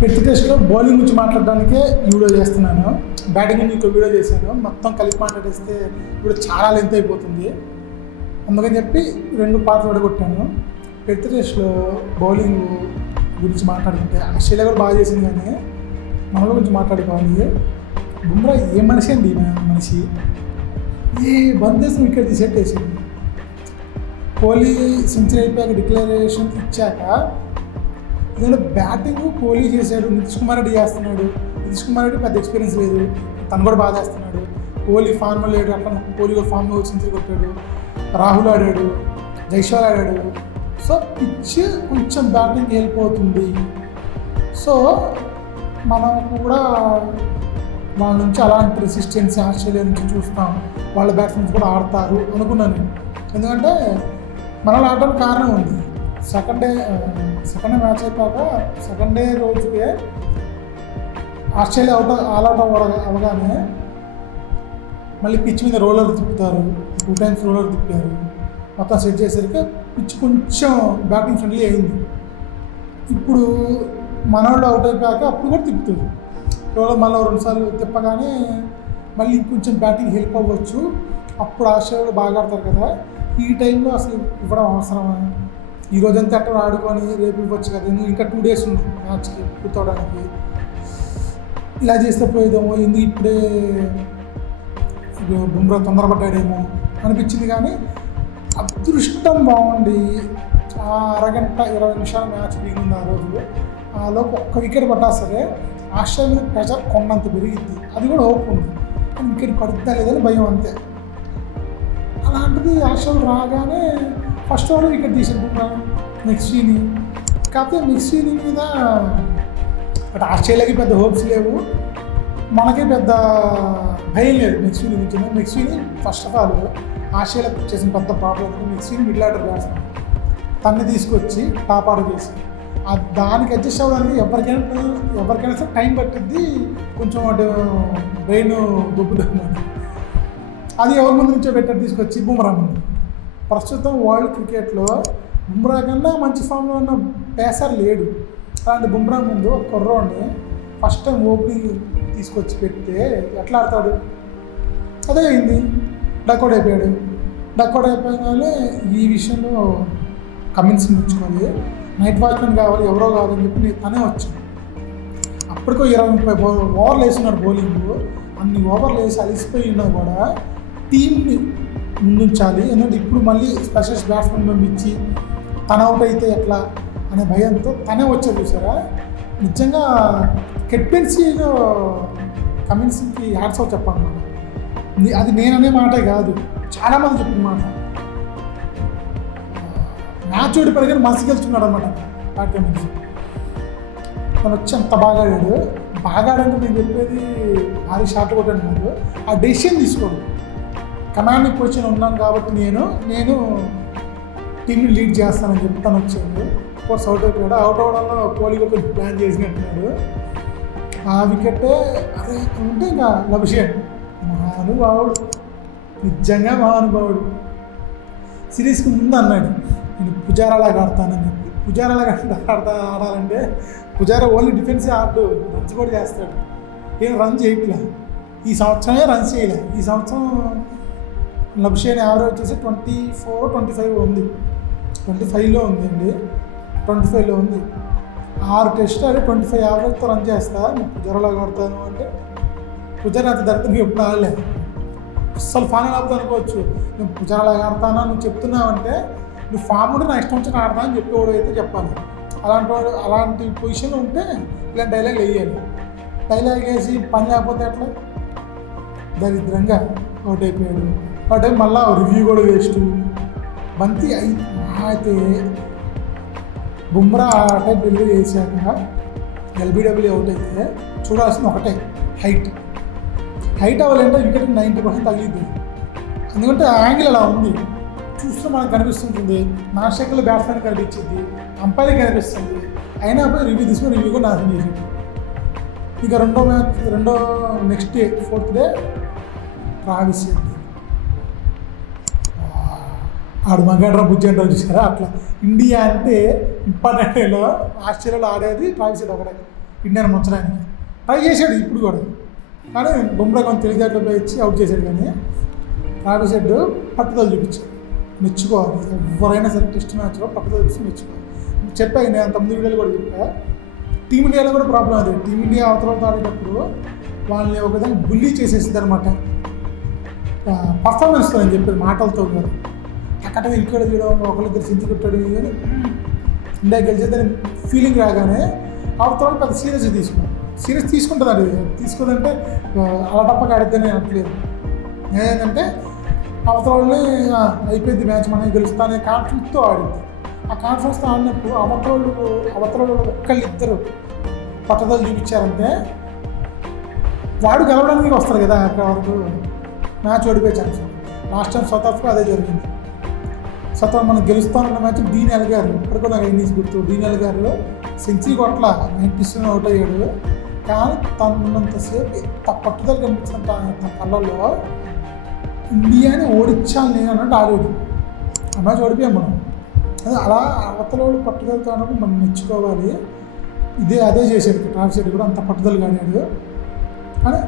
ప్రతి టెస్ట్లో బౌలింగ్ గురించి మాట్లాడడానికే ఈ వీడియో చేస్తున్నాను. బ్యాటింగ్ గురించి ఇంకో వీడియో చేశాను. మొత్తం కలిపి మాట్లాడేస్తే ఇప్పుడు చాలా లెంత్ అయిపోతుంది. అందుకని చెప్పి 2 పార్ట్లు విడగొట్టాను. ప్రతి టెస్ట్లో బౌలింగ్ గురించి మాట్లాడుకుంటే ఆస్ట్రేలియా కూడా బాగా చేసింది, కానీ మనలో గురించి మాట్లాడుకోవాలి. బుమ్రా ఏ మనిషి అండి, మనిషి ఏ బందేశం వికెట్ తీసేట్టు వేసింది. కోహ్లీ సెంచరీ అయిపోయాక డిక్లరేషన్ ఇచ్చాక ఇదేంటో బ్యాటింగ్ కోహ్లీ చేశాడు, నితీష్ కుమార్ రెడ్డి చేస్తున్నాడు. నితీష్ కుమార్ రెడ్డి పెద్ద ఎక్స్పీరియన్స్ లేదు, తను కూడా బాగా చేస్తున్నాడు. కోహ్లీ ఫార్మ్లో లేడు, అట్లా కోహ్లీ కూడా ఫామ్లో సెంచరీ కొట్టాడు. రాహుల్ ఆడాడు, జైస్వాల్ ఆడాడు. సో పిచ్ కొంచెం బ్యాటింగ్ హెల్ప్ అవుతుంది. సో మనం కూడా వాళ్ళ నుంచి అలాంటి రెసిస్టెన్సీ ఆస్ట్రేలియా నుంచి చూస్తాం, వాళ్ళ బ్యాట్స్మెన్స్ కూడా ఆడతారు అనుకున్నాను. ఎందుకంటే మనల్ని ఆడడానికి కారణం ఉంది. సెకండ్ డే మ్యాచ్ అయిపోయాక సెకండ్ డే రోజుకే ఆస్ట్రేలియా ఆల్అౌట్ అవగానే మళ్ళీ పిచ్ మీద రోలర్ తిప్పుతారు. 2 times రోలర్ తిప్పారు. మొత్తం సెట్ చేసరికి పిచ్ కొంచెం బ్యాటింగ్ ఫ్రెండ్లీ అయింది. ఇప్పుడు మనోళ్ళు అవుట్ అయిపోయాక అప్పుడు కూడా తిప్పుతారు రోలర్. మళ్ళీ 2 సార్లు తిప్పగానే మళ్ళీ ఇంకొంచెం బ్యాటింగ్ హెల్ప్ అవ్వచ్చు. అప్పుడు ఆస్ట్రేలియాలో బాగా ఆడతారు కదా. ఈ టైంలో అసలు ఇవ్వడం అవసరమా? ఈ రోజంతా ఎక్కడ ఆడుకొని రేపు ఇవ్వచ్చు కదా, ఇంకా 2 days ఉంది మ్యాచ్కి పూర్తవడానికి. ఇలా చేస్తే పోయేదేమో, ఎందుకు ఇప్పుడే బుమ్రా తొందరపడ్డాడేమో అనిపించింది. కానీ అదృష్టం బాగుండి అరగంట 20 నిమిషాల మ్యాచ్ దిగింది ఆ రోజు. ఆలోపు ఒక్క వికెట్ పడ్డా సరే ఆస్ట్రేలియా ప్రెషర్ కొన్నంత పెరిగింది. అది కూడా హోప్ ఉంది, కానీ వికెట్ పడుతుందా లేదని భయం అంతే. అలాంటిది ఆస్ట్రేలియా రాగానే ఫస్ట్ ఓవర్ వికెట్ తీసాడు బుమ్రా మెక్స్వీని. కాకపోతే మెక్స్వీని మీద అటు ఆస్ట్రేలియాకి పెద్ద హోప్స్ లేవు, మనకే పెద్ద భయం లేదు మెక్స్వీని నుంచి. మెక్స్వీని ఫస్ట్ ఆఫ్ ఆల్ ఆస్ట్రేలియా చేసిన పెద్ద ప్రాబ్లం మెక్స్వీని మిడిల్ ఆర్డర్ బ్యాట్స్మెన్, తన్ని తీసుకొచ్చి టాప్ ఆర్డర్ చేసి దానికి అడ్జస్ట్ అవ్వడానికి ఎవరికైనా సరే టైం పట్టిద్ది, కొంచెం అటు బ్రెయిన్ దొబ్బుతుంది. అది ఎవరి ముందు నుంచో పెట్టారు తీసుకొచ్చి బుమ్రా ముందు. ప్రస్తుతం వరల్డ్ క్రికెట్లో బుమ్రా కన్నా మంచి ఫామ్లో ఉన్న పేసర్ లేడు. అలాంటి బుమ్రా ముందు ఒక కుర్రోడ్ని ఫస్ట్ టైం ఓపెనింగ్ తీసుకొచ్చి పెడితే ఎట్లా ఆడతాడు? అదే అయింది, డక్అవుట్ అయిపోయాడు. డక్అవుట్ అయిపోగానే ఈ విషయంలో కమిన్స్ ముచ్చుకొని నైట్ వాచ్మెన్ కావాలి, ఎవరో కావాలని చెప్పి తనే వచ్చాను. అప్పటికో 20-30 ఓవర్లు వేస్తున్నాడు బౌలింగ్. అన్ని ఓవర్లు వేసి అలిసిపోయి ఉన్నా కూడా టీంని ముందుంచాలి. ఎందుకంటే ఇప్పుడు మళ్ళీ స్పెషలిస్ట్ బ్యాట్స్మెన్ పంపించి తన అవుట్ అయితే ఎట్లా అనే భయంతో తనే వచ్చారు. చూసారా, నిజంగా కెప్టెన్సీలో కమిన్స్కి హ్యాట్స్ ఆఫ్ చెప్పాలన్నమాట. అది నేననే మాటే కాదు, చాలామంది చెప్పిన మాట. మ్యాచ్ ఓడిపోయి మనసు గెలుచుకున్నాడు అనమాట ప్యాట్ కమిన్స్. తను వచ్చి అంత బాగా ఆడాడు. బాగా ఆడంటే నేను చెప్పేది భారీ షాట్ కొట్టాను కాదు, ఆ డెసిషన్ తీసుకోడు. కమాండింగ్ పొజిషన్ ఉన్నాను కాబట్టి నేను టీంని లీడ్ చేస్తానని చెప్పి తను వచ్చాడు. కోర్స్ అవుట్ అయిపోయాడు. అవుట్ అవ్వడంలో కోహ్లీ ఒక ప్లాన్ చేసినట్టున్నాడు. ఆ వికెట్టే అదే ఉంటే ఇంకా లభిషేన్ మహానుభావుడు, నిజంగా మహానుభావుడు. సిరీస్కి ముందు అన్నాడు నేను పుజారాలాగా ఆడతానని చెప్పి. పుజారాలాగా ఆడాలంటే పుజారా ఓన్లీ డిఫెన్సే ఆడు, రన్స్ కూడా చేస్తాడు. ఏం రన్ చేయట్లే, ఈ సంవత్సరమే రన్స్ చేయలే. ఈ సంవత్సరం లభిషేన్ యావరేజ్ వచ్చేసి 24-25 ఉంది, 25లో ఉంది అండి, 25లో ఉంది. 6 టెస్ట్ ఆడి 25 యావరేజ్తో రన్ చేస్తా, నేను పుజారాలాగా ఆడతాను అంటే పుజారా అంత దరిద్రంగా ఎప్పుడు ఆడలేదు. అస్సలు ఫామ్ ఆడుతా అనుకోవచ్చు. నేను పుజారాలాగా ఆడతానా నువ్వు చెప్తున్నావంటే నువ్వు ఫామ్ ఉంటే నా ఇష్టం వచ్చి ఆడతా అని చెప్పేవాడు అయితే చెప్పాలి. అలాంటి పొజిషన్లో ఉంటే ఇలాంటి డైలాగ్ వేయాలి. డైలాగ్ వేసి పని లేకపోతే అట్లా దరిద్రంగా అవుట్ అయిపోయాడు. అవుట్ అయి మళ్ళీ రివ్యూ కూడా వేస్ట్. బంతి అయితే బుమ్రా ఆట బిల్లు వేసాక ఎల్బీడబ్ల్యూ అవుట్ అయితే చూడాల్సింది ఒకటే, హైట్ అవ్వాలంటే వికెట్ 90% తగిలిద్ది. ఎందుకంటే యాంగిల్ అలా ఉంది, చూస్తే మనకు కనిపిస్తుంటుంది. నాశకులు బ్యాట్స్మెన్ కనిపించింది, అంపైర్ కనిపిస్తుంది. అయినా పోయి రివ్యూ తీసుకుని రివ్యూ కూడా నాశనం చేసింది. ఇక రెండో next day 4th day Travis head ఆడు మగాడ్రా బుజ్జి అంటారు చూసారా, అట్లా ఇండియా అంటే ఇంపార్టెంట్ డేలో ఆస్ట్రేలియాలో ఆడేది ట్రావిస్ హెడ్ ఒకటే. ఇండియాని ముంచడానికి ట్రై చేశాడు ఇప్పుడు కూడా. కానీ బుమ్రా కొంచెం తెలివితేటలో ఇచ్చి అవుట్ చేశాడు. కానీ ట్రావిస్ హెడ్ పట్టుదల చూపించాడు. మెచ్చుకోవాలి, ఎవరైనా సరే టెస్ట్ మ్యాచ్లో పట్టుదల చూసి మెచ్చుకోవాలి. చెప్పాను నేను అంత ముందు వీడియోలో కూడా చెప్పా. టీమిండియాలో కూడా ప్రాబ్లం అది. టీమిండియా అవతలతో ఆడేటప్పుడు వాళ్ళని ఒక విధంగా బుల్లీ చేసేసింది అనమాట. పర్ఫార్మెన్స్తో నేను చెప్పేది, మాటలతో కాదు. అక్కడ ఇక్కడ చేయడం, ఒకరిద్దరు సెంచరీ కొట్టాడు, ఇండియా గెలిచేదని ఫీలింగ్ రాగానే అవతల పెద్ద సీరియస్ తీసుకోవాలి. సీరియస్ తీసుకుంటుంది అది. తీసుకోదంటే అలా తప్పక ఆడితేనే అనట్లేదు. ఏంటంటే అవతల వాళ్ళని అయిపోయింది మ్యాచ్ మనం గెలుస్తానే కాన్ఫిడెన్స్తో ఆడింది. ఆ కాన్ఫిడెన్స్తో ఆడినప్పుడు అవతల వాళ్ళు ఒక్కళ్ళిద్దరు పట్టుదల చూపించారంటే వాడు గెలవడానికి వస్తారు కదా. అక్కడ వరకు మ్యాచ్ ఓడిపోయే chance. Last time south Africa అదే జరిగింది. సౌత్ మనం గెలుస్తామన్న మ్యాచ్ డీన్ ఎల్ గారు, ఇప్పటికీ నాకు ఇన్నింగ్స్ గుర్తు. డీన్ ఎల్ గారు సెంచరీ కొట్ల 90s అవుట్ అయ్యాడు. కానీ తనంతసేపు ఎంత పట్టుదల కనిపించిన తన కళ్ళల్లో ఇండియాని ఓడించాలి నేను అన్నట్టు ఆడాడు. ఆ మ్యాచ్ ఓడిపోయాం మనం. అదే అలా అవతల వాళ్ళు పట్టుదలతో అన్నప్పుడు మనం మెచ్చుకోవాలి. అదే చేశాడు ట్రావిస్ హెడ్ కూడా, అంత పట్టుదలగా ఆడాడు. కానీ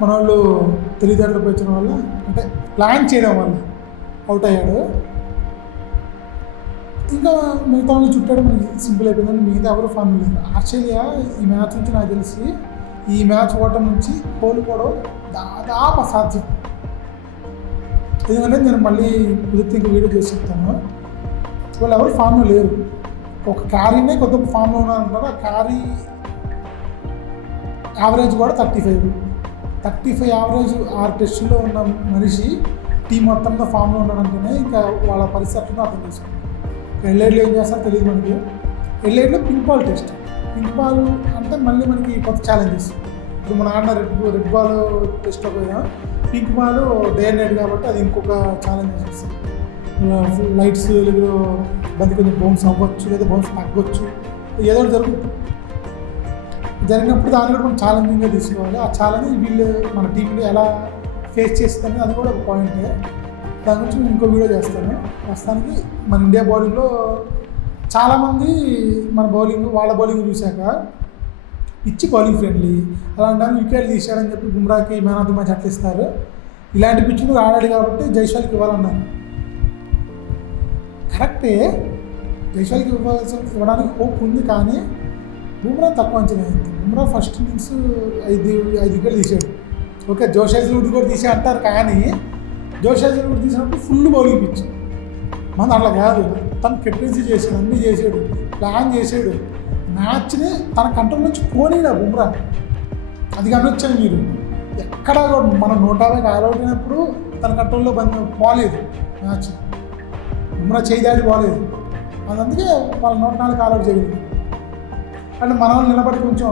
మన వాళ్ళు తెలివితేటలకు వచ్చిన వల్ల, అంటే ప్లాన్ చేయడం వల్ల అవుట్ అయ్యాడు. ఇంకా మిగతా వాళ్ళు చుట్టాడు, మనకి సింపుల్ అయిపోయిందని. మిగతా ఎవరు ఫామ్ లేదు. ఆస్ట్రేలియా ఈ మ్యాచ్ నుంచి నాకు తెలిసి ఈ మ్యాచ్ ఓటం నుంచి కోలుకోవడం దాదాపు అసాధ్యం. ఎందుకంటే నేను మళ్ళీ కుదిరితే ఇంక వీడియో చేసి చెప్తాను. వాళ్ళు ఎవరు ఫామ్లో లేరు. ఒక క్యారీనే కొత్త ఫామ్లో ఉన్నారంటారు. ఆ క్యారీ యావరేజ్ కూడా 35 యావరేజ్ 6 టెస్టుల్లో ఉన్న మనిషి టీం మొత్తంలో ఫామ్లో ఉన్నాడంటేనే ఇంకా వాళ్ళ పరిస్థితులను అర్థం చేసుకుంటాం. ఎల్ఐడ్లో ఏం చేస్తారో తెలియదు మనకి. ఎల్ఐడ్లో pink ball test. Pink ball అంటే మళ్ళీ మనకి కొత్త ఛాలెంజెస్. ఇప్పుడు మన ఆడిన రెడ్ బాల్ టెస్ట్లో పోయినా pink ball day and night కాబట్టి అది ఇంకొక ఛాలెంజెస్. లైట్స్ బంది కొంచెం బౌన్స్ అవ్వచ్చు, లేదా బౌన్స్ తగ్గొచ్చు, ఏదో జరుగుతుంది. జరిగినప్పుడు దాన్ని కూడా మనం ఛాలెంజింగ్గా తీసుకోవాలి. ఆ ఛాలెంజ్ వీళ్ళు మన టీంలో ఎలా ఫేస్ చేస్తుంది అది కూడా ఒక పాయింటే. దాని గురించి నేను ఇంకో వీడియో చేస్తాను. ప్రస్తుతానికి మన ఇండియా బౌలింగ్లో చాలామంది వాళ్ళ బౌలింగ్ చూశాక పిచ్చి బౌలింగ్ ఫ్రెండ్లీ, అలాంటి వికెట్లు తీసాడని చెప్పి బుమ్రాకి మ్యాన్ ఆఫ్ ది మ్యాచ్ అట్లా ఇస్తారు. ఇలాంటి పిచ్ మీద ఆడాడు కాబట్టి జైస్వాల్కి ఇవ్వాలన్నారు. కరెక్టే, జైస్వాల్కి ఇవ్వడానికి హోప్ ఉంది. కానీ బుమ్రా తక్కువ అంచనా అయింది. బుమ్రా ఫస్ట్ ఇన్నింగ్స్ 5 వికెట్లు తీసాడు. ఓకే, జోష్ హేజల్వుడ్ కూడా తీసే అంటారు. కానీ జోష్ హేజల్వుడ్ తీసినప్పుడు ఫుల్ బౌలింగ్ పిచ్. మన అట్లా కాదు. తను కెప్టెన్సీ చేశాడు, అన్నీ చేశాడు, ప్లాన్ చేశాడు. మ్యాచ్ని తన కంట్రోల్ నుంచి పోనీడా బుమ్రా. అది గమనించాను మీరు. ఎక్కడా కూడా మనం 150 ఆల్అవుట్ అయినప్పుడు తన కంట్రోల్లో పోలేదు మ్యాచ్. బుమ్రా చేయి దాడి పోలేదు. అందుకే వాళ్ళు 104 ఆల్అవుట్ చేయగలిగారు. అంటే మన వాళ్ళు నిలబడి కొంచెం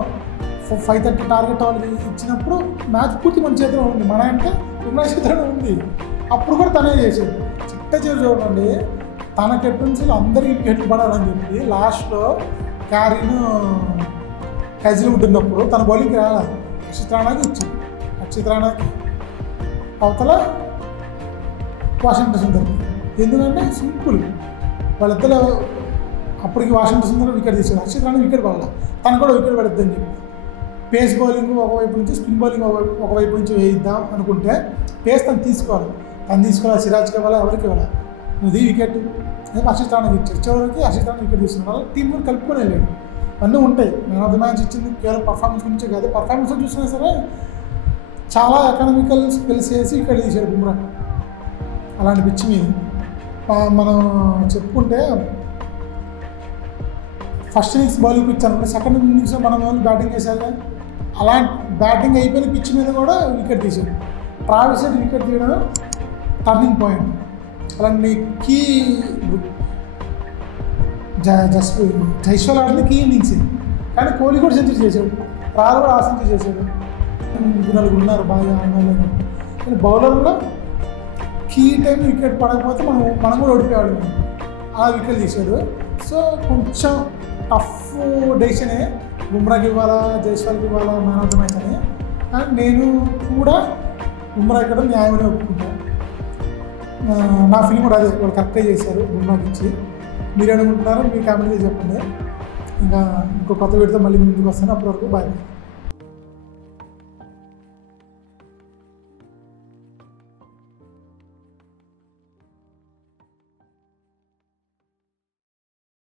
530 టార్గెట్ వాళ్ళకి ఇచ్చినప్పుడు మ్యాచ్ పూర్తి మన చేతిలో ఉంది. మన అంటే బుమ్రా చేతిలో ఉంది. అప్పుడు కూడా తనే చేశాడు. చిట్ట చూడండి, తన కెప్టెన్సీలో అందరికీ వికెట్లు పడాలని చెప్పి లాస్ట్లో క్యారీను హేజల్వుడ్ ఉన్నప్పుడు తన బౌలింగ్కి రాలేదు. అక్షిత్ రాణాకి ఇచ్చింది. అక్షిత్ రాణాకి అవతల వాషింగ్టన్ సుందర్. ఎందుకంటే సింపుల్, వాళ్ళిద్దరు అప్పటికి వాషింగ్టన్ సుందర్ వికెట్ తీసాడు. అక్షిత్ రాణా వికెట్ పడాలి, తను కూడా వికెట్ పడుద్దని చెప్పి పేస్ బౌలింగ్ ఒకవైపు నుంచి, స్పిన్ బౌలింగ్ ఒకవైపు నుంచి వేయిద్దాం అనుకుంటే పేస్ తను తీసుకోవాలి. సిరాజ్కి ఇవ్వాలి, ఎవరికి ఇవ్వాలి. ఇది వికెట్ అక్షిత్ రాణాకి ఇచ్చారు. చివరికి అక్షిత్ రాణా వికెట్ తీసుకున్నారు. వాళ్ళ టీం కూడా కలుపుకొని వెళ్ళాడు. అన్నీ ఉంటాయి. మ్యాన్ ఆఫ్ ది మ్యాచ్ ఇచ్చింది కేవలం పర్ఫార్మెన్స్ గురించే కాదు. పర్ఫార్మెన్స్ చూసినా సరే చాలా ఎకనామికల్ స్పెల్స్ వేసి ఇక్కడ తీశాడు బుమ్రా. అలాంటి పిచ్ మీద మనం చెప్పుకుంటే ఫస్ట్ ఇన్నింగ్స్ బౌలింగ్ పిచ్ అనుకుంటే సెకండ్ ఇన్నింగ్స్లో మనం బ్యాటింగ్ చేశారు. అలాంటి బ్యాటింగ్ అయిపోయిన పిచ్ మీద కూడా వికెట్ తీశాడు. ట్రావిస్ హెడ్ వికెట్ తీయడం టర్నింగ్ పాయింట్. అలాంటి కీ జైస్వాల్ ఆడింది కీ ఇన్నింగ్స్. కానీ కోహ్లీ కూడా సెంచరీ చేశాడు, రాహుల్ కూడా సెంచరీ చేశాడు. 4 ఉన్నారు బాగా ఆడిన. కానీ బౌలర్లో కీ టైం వికెట్ పడకపోతే మనం కూడా ఓడిపోయాడు. అలా వికెట్ తీశాడు. సో కొంచెం టఫ్ డెసిషనే. బుమ్రాకి ఇవ్వాలా, జైస్వాల్కి ఇవ్వాలా మ్యాన్ ఆఫ్ ది మ్యాచ్ అని. అండ్ నేను కూడా బుమ్రా ఇక్కడ న్యాయమని ఒప్పుకుంటాను. నా ఫీలింగ్ కూడా అదే, వాళ్ళు కరెక్ట్గా చేశారు బుమ్రాకి ఇచ్చి. మీరు అనుకుంటున్నారో మీ కామెంట్ చెప్పండి. ఇంకా ఇంకో కొత్త వీడియోతో మళ్ళీ ముందుకు వస్తాను. అప్పటి వరకు బాయ్.